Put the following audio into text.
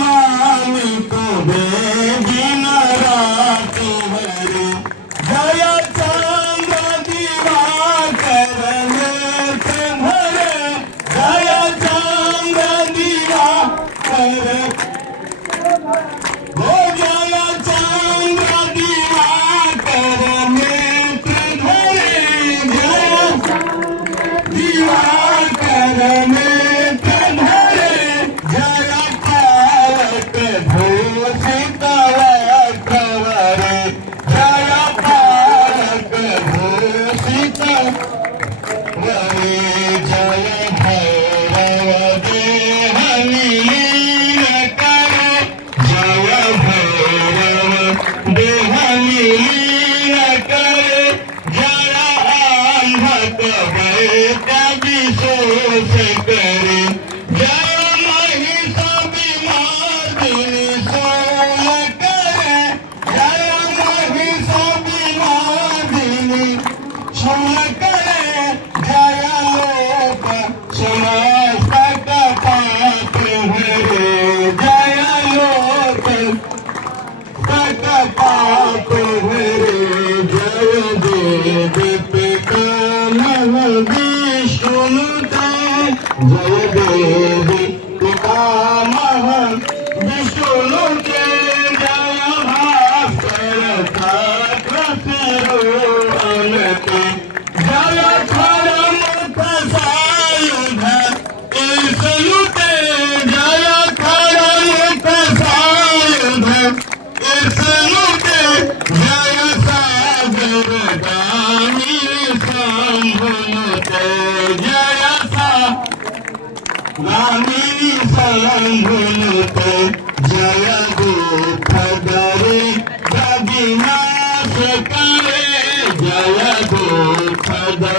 मानिक दिन रातीवर जय चंद्र दिवाकर नेत्र धरे जय चंद्र दिवाकर हो जय चंद्र दिवाकर नेत्र धरे जय दिवाकर नेत्र धरे जय पालक भूषित वक्र जय पालक भूषित वरे जय भैरव देह लीन करे जय भैरव देह लीन करे जय आंधक वैद्य विशेष करे जय महिष विमर्दिनी सोल करे जय महिष विमर्दिनी सोल करे जय लोक समस्तक पात्र हरे जय लोक तक पात्र हरे जय देव पितामह विष्णुते जय देव पितामह विष्णुते जय भास्कर तत्वसिरोऽनते जय खरमुख सायुध ईर्षयुते जय खरमुख सायुध ईर्षयुते जय सागर गामी शंभुनुते जय गामी शंभुनुते जय दुख दरे विनाश करे जय दुख दरे